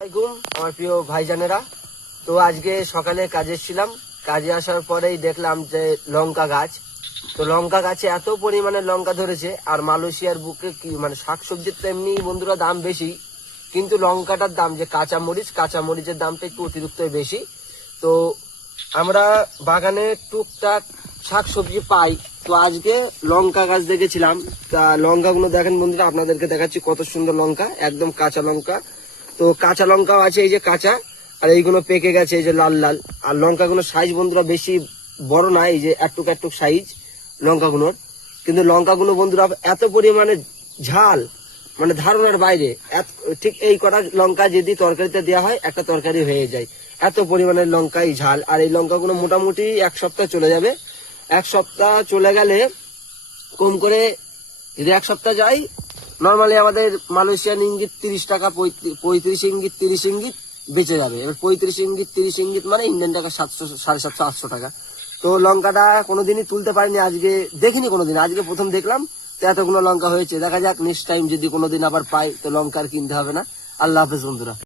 আমার প্রিয় ভাইজানেরা, তো আজকে সকালে কাজে এসেছিলাম। কাজে আসার পরেই দেখলাম যে লঙ্কা গাছ, তো লঙ্কা গাছে এত পরিমাণে লঙ্কা ধরেছে। আর মালয়েশিয়ার বুকে কি মানে শাকসবজির তো এমনি বন্ধুরা দাম বেশি, কিন্তু লঙ্কাটার দাম যে কাঁচা মরিচের দামটা একটু অতিরিক্ত বেশি। তো আমরা বাগানে টুকটাক শাকসবজি পাই, তো আজকে লঙ্কা গাছ দেখেছিলাম। তা লঙ্কাগুলো দেখেন বন্ধুরা, আপনাদেরকে দেখাচ্ছি কত সুন্দর লঙ্কা, একদম কাঁচা লঙ্কা। তো কাঁচা লঙ্কাও আছে, এই যে কাঁচা, আর এইগুলো পেকে গেছে, এই যে লাল লাল। আর লঙ্কাগুলো সাইজ বন্ধুরা বেশি বড় না, এই যে একটুক একটুক সাইজ লঙ্কাগুলোর। কিন্তু লঙ্কাগুলো বন্ধুরা এত পরিমাণে ঝাল, মানে ধারণার বাইরে। ঠিক এই কটা লঙ্কা যদি তরকারিতে দেওয়া হয়, একটা তরকারি হয়ে যায়, এত পরিমাণের লঙ্কাই ঝাল। আর এই লঙ্কাগুলো মোটামুটি এক সপ্তাহ চলে যাবে। এক সপ্তাহ চলে গেলে কম করে যদি এক সপ্তাহ যাই, নর্মালি আমাদের মালয়েশিয়ান ইঙ্গিত 30 টাকা, 35 ইঙ্গিত 30 ইঙ্গিত বেঁচে যাবে। এবার 35 ইঙ্গিত 30 ইঙ্গিত মানে ইন্ডিয়ান টাকা 700, 750, 800 টাকা। তো লঙ্কাটা কোনোদিনই তুলতে পারিনি, আজকে দেখিনি কোনোদিন, আজকে প্রথম দেখলাম। তো এতগুলো লঙ্কা হয়েছে, দেখা যাক নেক্সট টাইম যদি কোনোদিন আবার পাই তো লঙ্কা আর কিনতে হবে না। আল্লাহ হাফেজ বন্ধুরা।